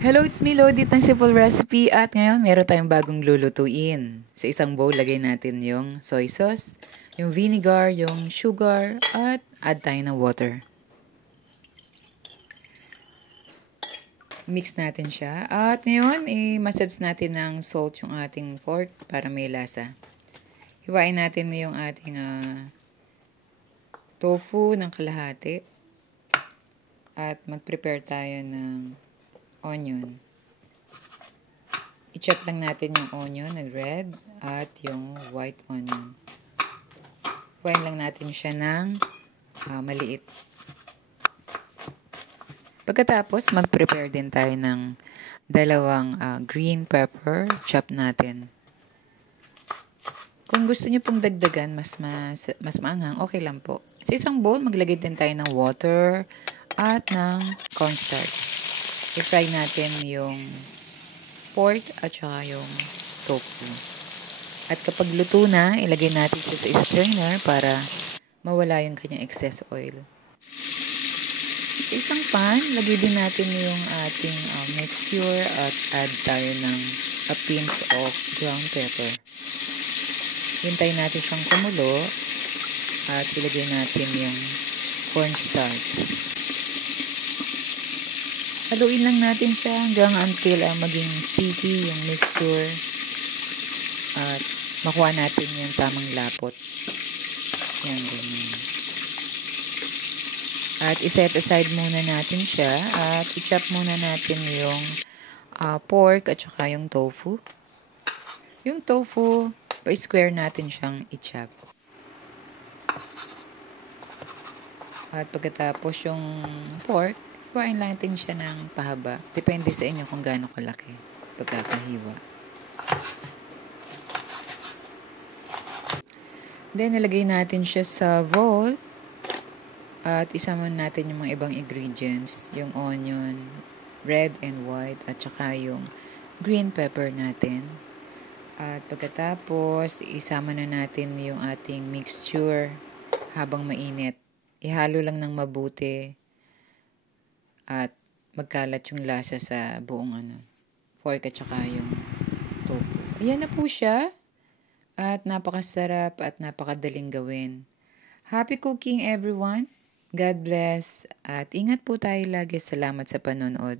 Hello, it's me, Lodi ng Simple Recipe. At ngayon, meron tayong bagong lulutuin. Sa isang bowl, lagay natin yung soy sauce, yung vinegar, yung sugar, at add tayo ng water. Mix natin siya. At ngayon, i-massage natin ng salt yung ating pork para may lasa. Hiwain natin yung ating tofu ng kalahati. At mag-prepare tayo ng onion. I-chop lang natin yung onion na red at yung white onion. Hiwain lang natin siya ng maliit. Pagkatapos, mag-prepare din tayo ng dalawang green pepper. Chop natin. Kung gusto niyo pong dagdagan, mas maanghang, okay lang po. Sa isang bowl, maglagay din tayo ng water at ng cornstarch. I-fry natin yung pork at saka yung tofu. At kapag luto na, ilagay natin siya sa strainer para mawala yung kanyang excess oil. Sa isang pan, lagay din natin yung ating mixture at add tayo ng a pinch of ground pepper. Hintayin natin siyang kumulo at ilagay natin yung cornstarch. Haluin lang natin siya hanggang until maging sticky yung mixture at makuha natin yung tamang lapot. Yan, ganyan. At iset aside muna natin siya at i-chop muna natin yung pork at saka yung tofu. Yung tofu, pa-square natin siyang i-chop. At pagkatapos yung pork, hiwain lang natin siya ng pahaba. Depende sa inyo kung gaano kalaki pagkakahiwa. Then, nilagay natin siya sa bowl. At isama natin yung mga ibang ingredients. Yung onion, red and white, at saka yung green pepper natin. At pagkatapos, isama na natin yung ating mixture habang mainit. Ihalo lang ng mabuti. At magkalat yung lasa sa buong pork at saka yung tofu. Ayan na po siya. At napakasarap at napakadaling gawin. Happy cooking everyone. God bless. At ingat po tayo lagi. Salamat sa panonood.